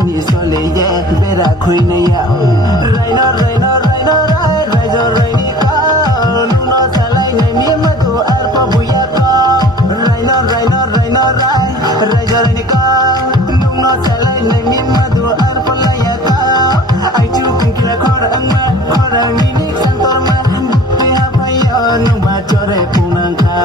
mani sole ye bera khuine ya raino raino raino raijo raini ka luno salai nei mi madu arpa buya ka raino raino raino raijo raini ka luno salai nei mi madu arpa laya ka ai chu kungkila khora angma khora mini santor ma pi ha payo no ma chore punang ka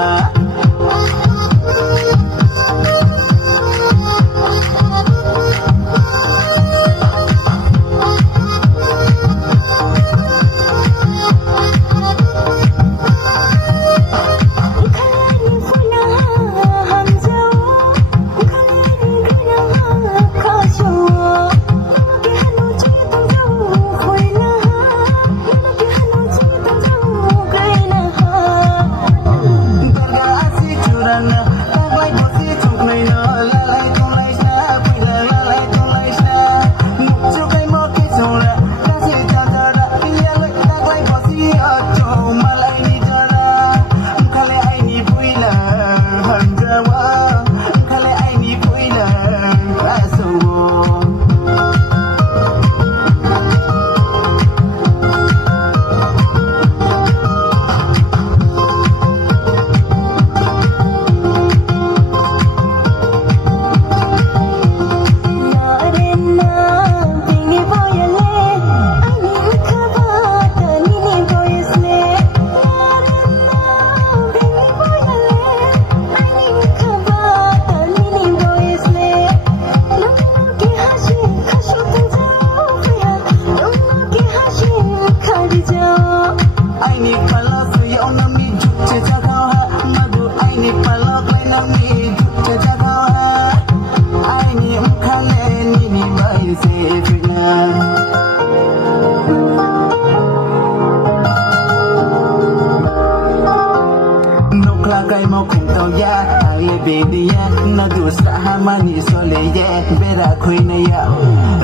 Kai mo kum to ya ai baby ya na du sa ha mani sole ye bera khuine ya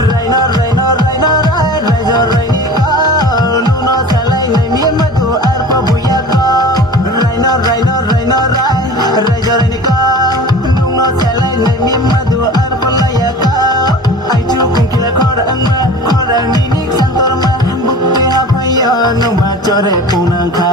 raino raino raino raijo raini ka luno salai nei mi madu arpa buya ka raino raino raino raijo raini ka luno salai nei mi madu arpa laya ka ai chu kungkila khora angma khora mini santor ma bukti ha payo no ma chore punang ka